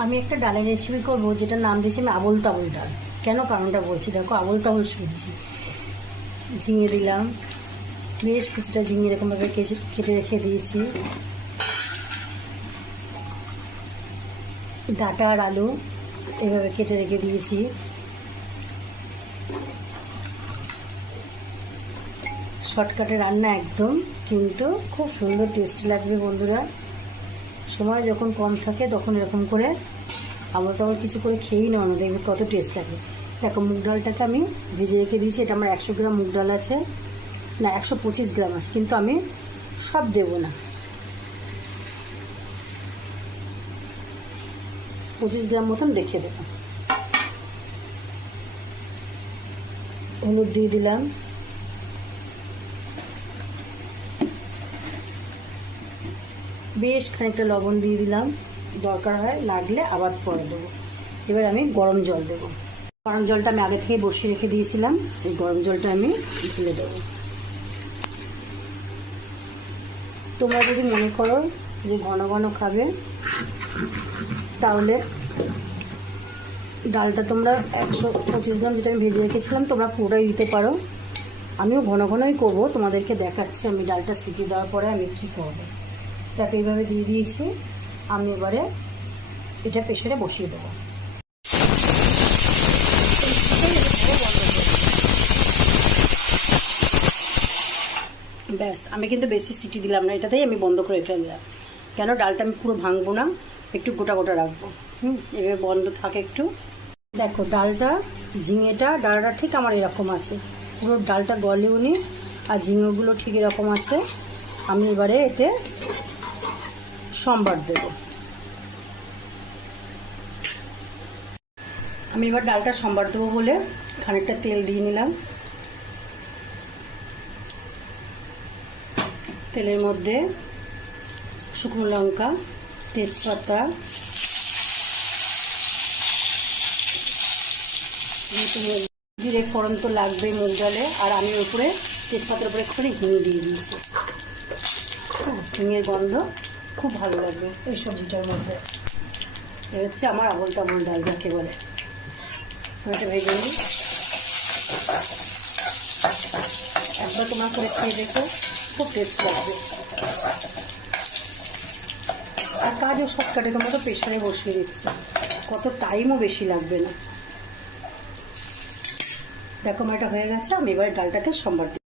আমি একটা ডালের রেসিপি করবো, যেটার নাম দিয়েছি আমি আবোল তাবোল ডাল। কেন কারণটা বলছি, দেখো আবোল তাবোল সবজি ঝিঙে দিলাম, বেশ কিছুটা ঝিঙে এরকমভাবে কেটে রেখে দিয়েছি। ডাঁটা আর আলু এভাবে কেটে রেখে দিয়েছি। শর্টকাটে রান্না একদম, কিন্তু খুব সুন্দর টেস্টি লাগবে বন্ধুরা। সময় যখন কম থাকে তখন এরকম করে আবার তো কিছু করে খেয়েই নেওয়া, দেখবে কত টেস্ট লাগে। দেখো মুগ ডালটাকে আমি ভেজে রেখে দিয়েছি। এটা আমার 100 গ্রাম মুগ ডাল আছে, না 125 গ্রাম আছে, কিন্তু আমি সব দেবো না, 25 গ্রাম মতন রেখে দেবো। হলুদ দিয়ে দিলাম, বেশ খানিকটা লবণ দিয়ে দিলাম, দরকার হয় লাগলে আবার পরে দেবো। এবার আমি গরম জল দেবো। গরম জলটা আমি আগে থেকে বসিয়ে রেখে দিয়েছিলাম, এই গরম জলটা আমি ঢেলে দেবো। তোমরা যদি মনে করো যে ঘন ঘন খাবে, তাহলে ডালটা তোমরা 125 গ্রাম যেটা আমি ভেজে রেখেছিলাম তোমরা পুরোটাই দিতে পারো। আমিও ঘন ঘনই করবো, তোমাদেরকে দেখাচ্ছি আমি ডালটা সিটি দেওয়ার পরে আমি কী করবো। তাকে এইভাবে দিয়ে দিয়েছি, আমি এবারে এটা প্রেসারে বসিয়ে দেবো। ব্যাস, আমি কিন্তু বেশি সিটি দিলাম না, এটাতেই আমি বন্ধ করে ফেললাম। কেন ডালটা আমি পুরো ভাঙবো না, একটু গোটা গোটা রাখবো। এভাবে বন্ধ থাকে একটু। দেখো ডালটা ডালটা ঠিক আমার এরকম আছে, পুরো ডালটা গলেও নি, আর ঝিঙেগুলো ঠিক এরকম আছে। আমি এবারে এতে সম্বার দেবো। আমি এবার ডালটা সম্বার দেবো বলে খানিকটা তেল দিয়ে নিলাম। তেলের মধ্যে শুকনো লঙ্কা, তেজপাতা, জিরে ফোড়ন তো লাগবে মুগ ডালে, আর আমি উপরে তেজপাতার উপরে একটু হিং দিয়ে দিয়েছি। হিঙের গন্ধ খুব ভালো লাগবে এই সবজিটার মধ্যে। এ হচ্ছে আমার আবোল তাবোল ডাল যাকে বলে। এটা ভেজে নিই, একবার তোমরা করে খেয়ে দেখো, খুব টেস্ট লাগবে। আর কাজও শর্টকাটে, তোমরা তো প্রেশারে বসিয়ে দিচ্ছ, কত টাইমও বেশি লাগবে না। দেখো আমার এটা হয়ে গেছে, আমি এবার ডালটাকে সম্বার দিয়ে